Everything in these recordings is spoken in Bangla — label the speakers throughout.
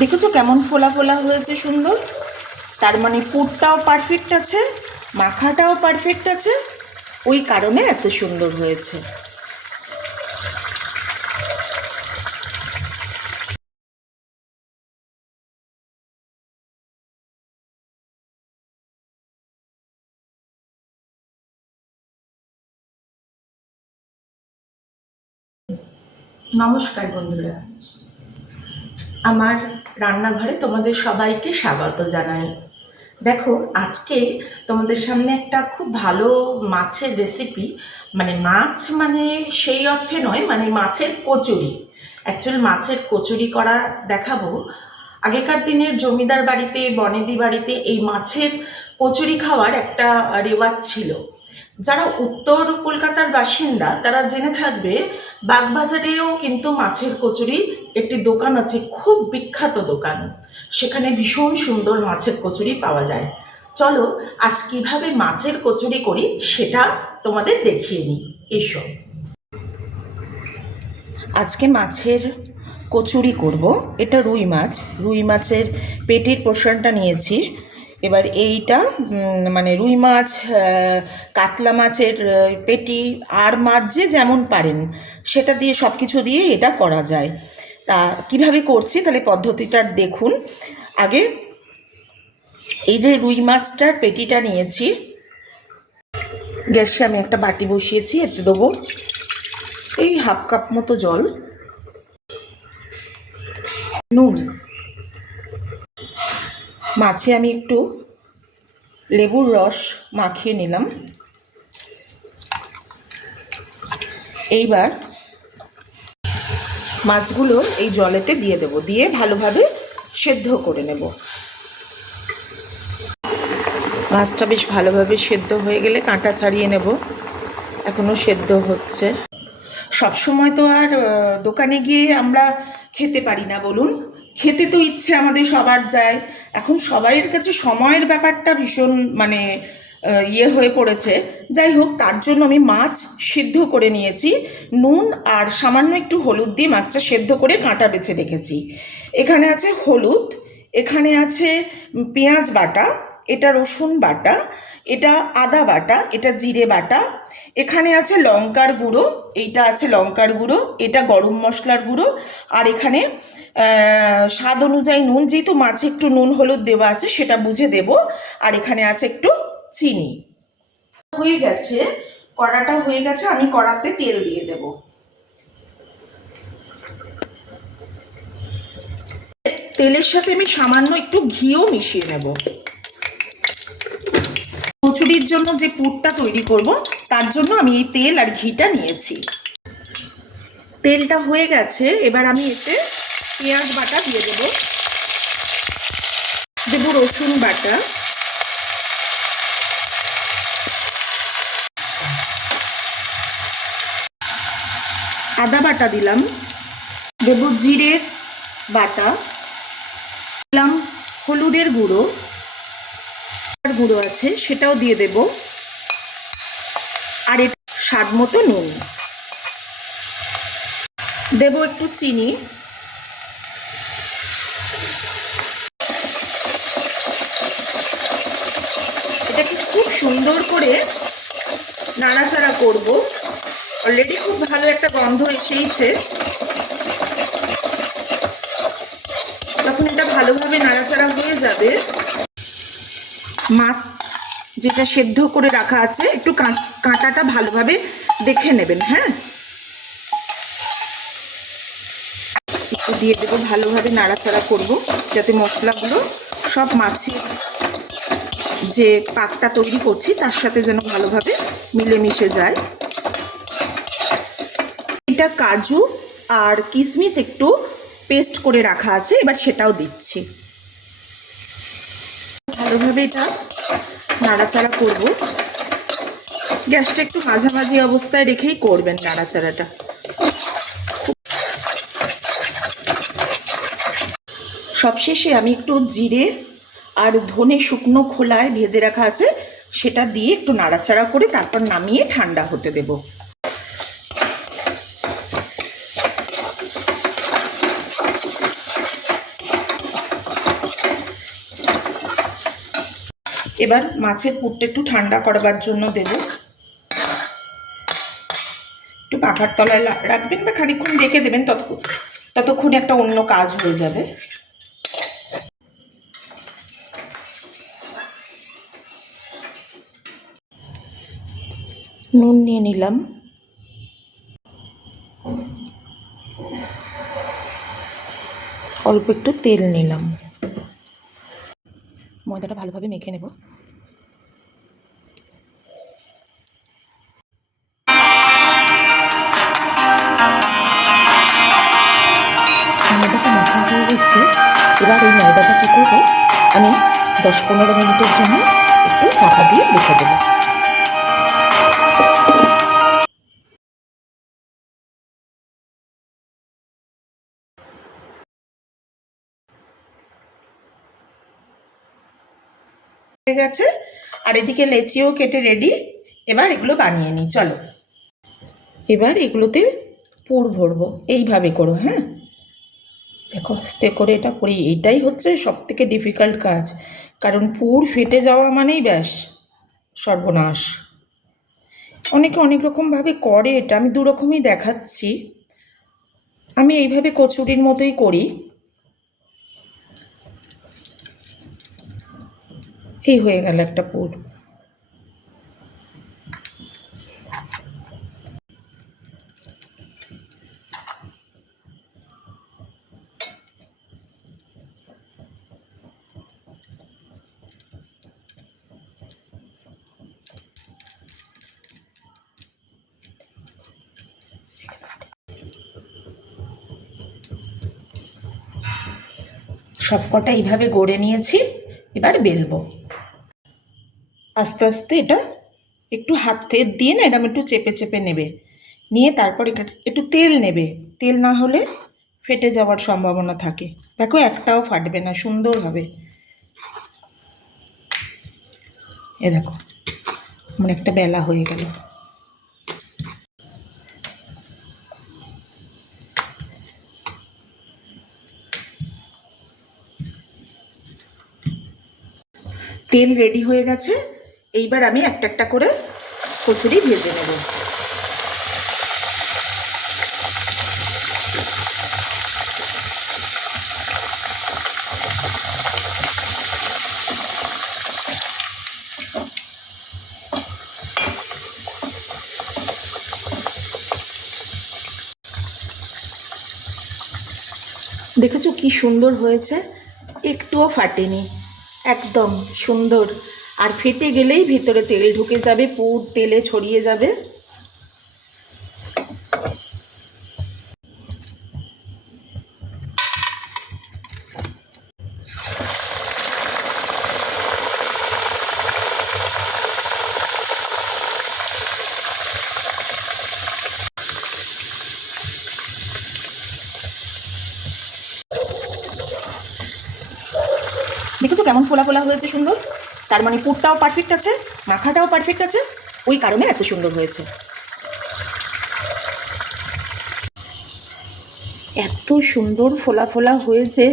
Speaker 1: দেখেছ কেমন ফোলা ফোলা হয়েছে সুন্দর? তার মানে পুরটাও পারফেক্ট আছে, মাখাটাও পারফেক্ট আছে, ওই কারণে এত সুন্দর হয়েছে। নমস্কার বন্ধুরা। আমার রান্নাঘরে তোমাদের সবাইকে স্বাগত জানাই। দেখো, আজকে তোমাদের সামনে একটা খুব ভালো মাছের রেসিপি মানে মাছ মানে সেই অর্থে নয় মানে মাছের কচুরি। অ্যাকচুয়াল মাছের কচুরি করা দেখাবো। আগেকার দিনের জমিদার বাড়িতে, বনেদি বাড়িতে এই মাছের কচুরি খাওয়ার একটা রেওয়াজ ছিল। যারা উত্তর কলকাতার বাসিন্দা, তারা জেনে থাকবে, বাগবাজারেও কিন্তু মাছের কচুরি একটি দোকান আছে, খুব বিখ্যাত দোকান। সেখানে ভীষণ সুন্দর মাছের কচুরি পাওয়া যায়। চলো, আজ কীভাবে মাছের কচুরি করি সেটা তোমাদের দেখিয়ে নিই এসো। আজকে মাছের কচুরি করব। এটা রুই মাছ। রুই মাছের পেটির পোর্শনটা নিয়েছি। এবার এইটা মানে রুই মাছ কাতলা মাছের পেটি, আর মাছ যে যেমন পারেন, সেটা দিয়ে সব কিছু দিয়ে এটা করা যায়। তা কীভাবে করছি তাহলে পদ্ধতিটা দেখুন। আগে এই যে রুই মাছটার পেটিটা নিয়েছি, গ্যাসে আমি একটা বাটি বসিয়েছি এতে দেবো। এই হাফ কাপ মতো জল, নুন, মাছে আমি একটু লেবুর রস মাখিয়ে নিলাম। এইবার মাছগুলো এই জলেতে দিয়ে দেব। দিয়ে ভালোভাবে সেদ্ধ করে নেব। মাছটা বেশ ভালোভাবে সেদ্ধ হয়ে গেলে কাঁটা ছাড়িয়ে নেব। এখনও সেদ্ধ হচ্ছে। সব সময় তো আর দোকানে গিয়ে আমরা খেতে পারি না, বলুন। খেতে তো ইচ্ছে আমাদের সবার যায়। এখন সবাইয়ের কাছে সময়ের ব্যাপারটা ভীষণ মানে ইয়ে হয়ে পড়েছে। যাই হোক, তার জন্য আমি মাছ সিদ্ধ করে নিয়েছি। নুন আর সামান্য একটু হলুদ দিয়ে মাছটা সেদ্ধ করে কাঁটা বেছে রেখেছি। এখানে আছে হলুদ, এখানে আছে পেঁয়াজ বাটা, এটা রসুন বাটা, এটা আদা বাটা, এটা জিরে বাটা। এখানে আছে লঙ্কার গুঁড়ো, এইটা আছে লঙ্কার গুঁড়ো, এটা গরম মশলার গুঁড়ো। আর এখানে স্বাদ অনুযায়ী নুন, যেহেতু মাছে একটু নুন হলুদ দেওয়া আছে, সেটা বুঝে দেব। আর এখানে আছে একটু চিনি। হয়ে গেছে, কড়াটা হয়ে গেছে, আমি কড়াতে তেল দিয়ে দেব। তেলের সাথে আমি সামান্য একটু ঘিও মিশিয়ে নেব। কচুরির জন্য যে পুরটা তৈরি করব, তার জন্য আমি এই তেল আর ঘিটা নিয়েছি। তেলটা হয়ে গেছে, এবার আমি এতে পেঁয়াজ বাটা দিয়ে দেব। দেব রসুন বাটা। আদা বাটা দিলাম, দেব জিরের বাটা, দিলাম হলুদের গুঁড়ো গুঁড়ো আছে সেটাও দিয়ে দেব, আর এটা স্বাদ মতো নুন। দেব একটু চিনি। এটাকে খুব সুন্দর করে নাড়াচাড়া করব। অলরেডি খুব ভালো একটা গন্ধ এসেইছে। যখন এটা ভালোভাবে নাড়াচাড়া হয়ে যাবে। মাছ যেটা সেদ্ধ করে রাখা আছে, একটু কাঁটাটা ভালোভাবে দেখে নেবেন হ্যাঁ? একটু দিয়ে দেবো, ভালোভাবে নাড়াচাড়া করব, যাতে মশলাগুলো সব মাছের যে পাকটা তৈরি করছি, তার সাথে যেন ভালোভাবে মিলেমিশে যায়। এটা কাজু আর কিশমিশ একটু পেস্ট করে রাখা আছে, এবার সেটাও দিচ্ছি। ভালোভাবে এটা নাড়াচাড়া করব। গ্যাসটা একটু মাঝামাঝি অবস্থায় রেখেই করবেন নাড়াচাড়াটা। সবশেষে আমি একটু জিরে আর ধনে শুকনো খোলায় ভেজে রাখা আছে, সেটা দিয়ে একটু নাড়াচাড়া করে তারপর নামিয়ে ঠান্ডা হতে দেব। এবার মাছের পুরটা একটু ঠান্ডা করবার জন্য দেব। একটু পাখার তলায় রাখবেন বা খানিক্ষণ রেখে দেবেন, ততক্ষণ ততক্ষণে একটা অন্য কাজ হয়ে যাবে। নুন নিয়ে নিলাম। অল্প একটু তেল নিলাম। ময়দাটা ভালোভাবে মেখে নেব। এবার এই ময়দাটা কী করব? আমি দশ পনেরো মিনিটের জন্য একটু চাপা দিয়ে রেখে দেবো। গেছে। আর এদিকে লেচিও কেটে রেডি এবার এগুলো বানিয়ে নিই, চলো। এবার এগুলোতে পুর ভরবো। এইভাবে করো হ্যাঁ? দেখো আস্তে করে এটা করি। এটাই হচ্ছে সব থেকে ডিফিকাল্ট কাজ। কারণ পুর ফেটে যাওয়া মানেই ব্যাস, সর্বনাশ। অনেকে অনেক রকমভাবে করে, এটা আমি দু রকমই দেখাচ্ছি। আমি এইভাবে কচুরির মতোই করি। এই হয়ে গেল একটা পুর। সবকটা এইভাবে গড়ে নিয়েছি, এবার বেলবো। আস্তে আস্তে এটা একটু হাতে দিয়ে না এরকম একটু চেপে চেপে নেবে। নিয়ে তারপর এটা- একটু তেল নেবে। তেল না হলে ফেটে যাওয়ার সম্ভাবনা থাকে। দেখো একটাও ফাটবে না, সুন্দর হবে। এ দেখো আমার একটা বেলা হয়ে গেল। তেল রেডি হয়ে গেছে। এইবার আমি একটা একটা করে কচুরি ভেজে নেব। দেখেছ কি সুন্দর হয়েছে? একটুও ফাটেনি। একদম সুন্দর। আর ফেটে গেলেই ভিতরে তেল ঢুকে যাবে পুর তেলে ছড়িয়ে যাবে দেখেছ কেমন ফোলা ফোলা হয়েছে সুন্দর। তার মানে পুরটাও পারফেক্ট আছে, মাখাটাও পারফেক্ট আছে, ওই কারণে এত সুন্দর হয়েছে। এত সুন্দর ফোলা ফোলা হয়েছে,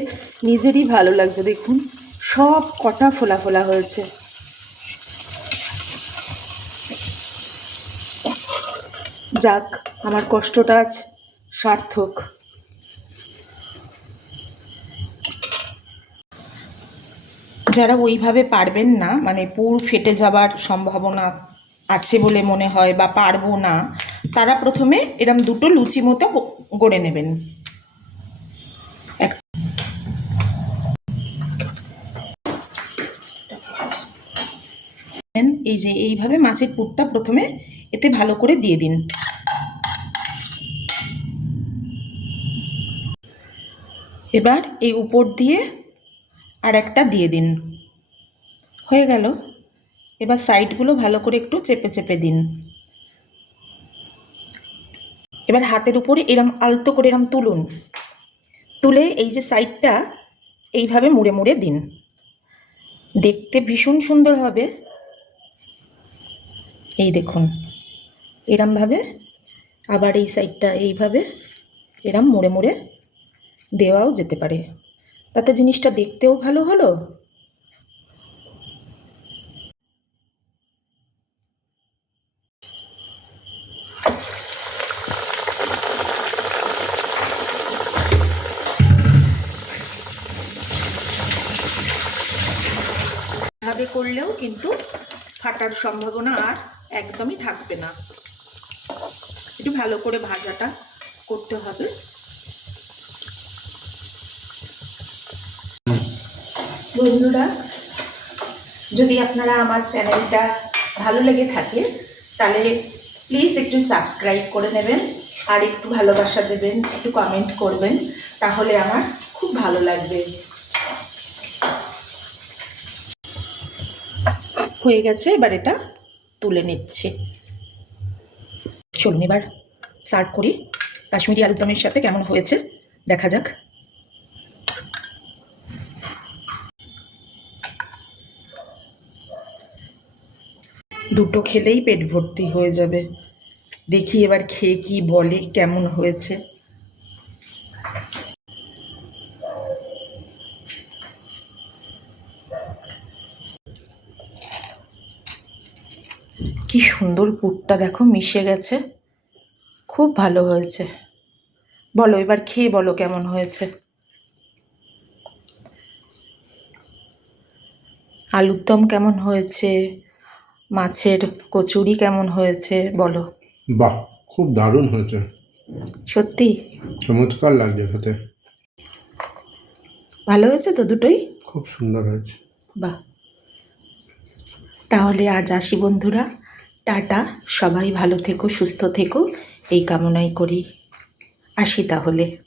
Speaker 1: নিজেরই ভালো লাগছে দেখুন, সব কটা ফোলা ফোলা হয়েছে। যাক, আমার কষ্টটা আজ সার্থক। যারা ওইভাবে পারবেন না মানে পুর ফেটে যাবার সম্ভাবনা আছে বলে মনে হয় বা পারব না, তারা প্রথমে এরম দুটো লুচি মতো গড়ে নেবেন। এই যে এইভাবে মাছের পুরটা প্রথমে এতে ভালো করে দিয়ে দিন। এবার এই উপর দিয়ে আর একটা দিয়ে দিন। হয়ে গেল। এবার সাইডগুলো ভালো করে একটু চেপে চেপে দিন। এবার হাতের উপরে এরম আলতো করে এরম তুলুন। তুলে এই যে সাইডটা এইভাবে মুড়ে মুড়ে দিন। দেখতে ভীষণ সুন্দর হবে। এই দেখুন, এরমভাবে আবার এই সাইডটা এইভাবে এরম মুড়ে মুড়ে দেওয়াও যেতে পারে। তাতে জিনিসটা দেখতেও ভালো হলো? ভাবে করলেও কিন্তু ফাটার সম্ভাবনা আর একদমই থাকবে না। একটু ভালো করে ভাজাটা করতে হবে। বন্ধুরা, যদি আপনারা আমার চ্যানেলটা ভালো লেগে থাকে, তাহলে প্লিজ একটু সাবস্ক্রাইব করে নেবেন আর একটু ভালোবাসা দেবেন, একটু কমেন্ট করবেন, তাহলে আমার খুব ভালো লাগবে। হয়ে গেছে, এবার এটা তুলে নিচ্ছি। চলুন এবার সার্ভ করি। কাশ্মীরি আলুর দমের সাথে কেমন হয়েছে? দেখা যাক। দুটো খেলেই পেট ভর্তি হয়ে যাবে। দেখি এবার খেয়ে কি বলে, কেমন হয়েছে। কি সুন্দর পুরটা দেখো, মিশে গেছে। খুব ভালো হয়েছে। বলো, এবার খেয়ে বলো কেমন হয়েছে। আলুর দম কেমন হয়েছে? মাছের কচুরি কেমন হয়েছে বলো?
Speaker 2: বাহ খুব দারুণ হয়েছে।
Speaker 1: সত্যি?
Speaker 2: চমৎকার লাগছে খেতে।
Speaker 1: ভালো হয়েছে তো দুটোই?
Speaker 2: খুব সুন্দর হয়েছে।
Speaker 1: বাহ। তাহলে আজ আসি বন্ধুরা। টাটা সবাই ভালো থেকো সুস্থ থেকো এই কামনাই করি। আসি তাহলে।